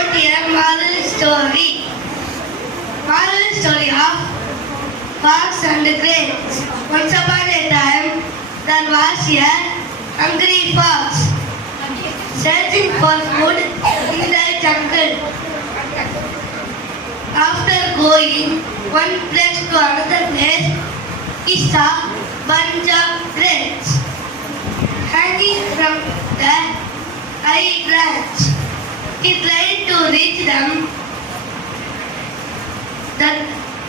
a moral story. Moral story of fox and grapes. Once upon a time, there was a hungry fox searching for food in the jungle. After going one place to another place, he saw bunch of grapes hanging from the high branch. He tried to reach them,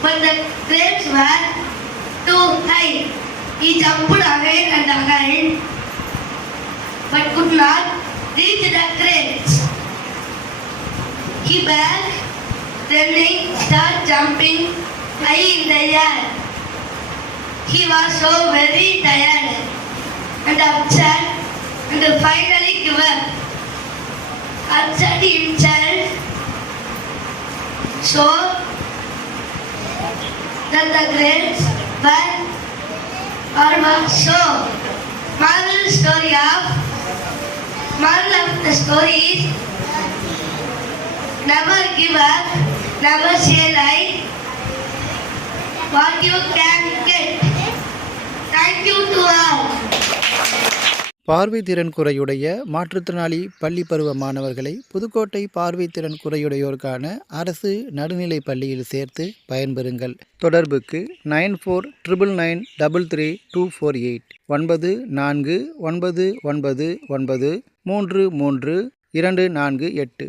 but the grapes were too high. He jumped again and again, but could not reach the grapes. He began running, start jumping high in the air. He was so very tired and upset and finally gave up. Upset himself so that the grapes were or was so. Moral story of moral of the story is never give up, never say lie. What you can பார்வை திறன் குறையுடைய மாற்றுத்திறனாளி பள்ளி பருவ மாணவர்களை புதுக்கோட்டை பார்வை திறன் குறையுடையோருக்கான அரசு நடுநிலைப் பள்ளியில் சேர்த்து பயன்பெறுங்கள். தொடர்புக்கு nine four triple nine double three two four eight ஒன்பது நான்கு ஒன்பது ஒன்பது ஒன்பது மூன்று மூன்று இரண்டு நான்கு எட்டு.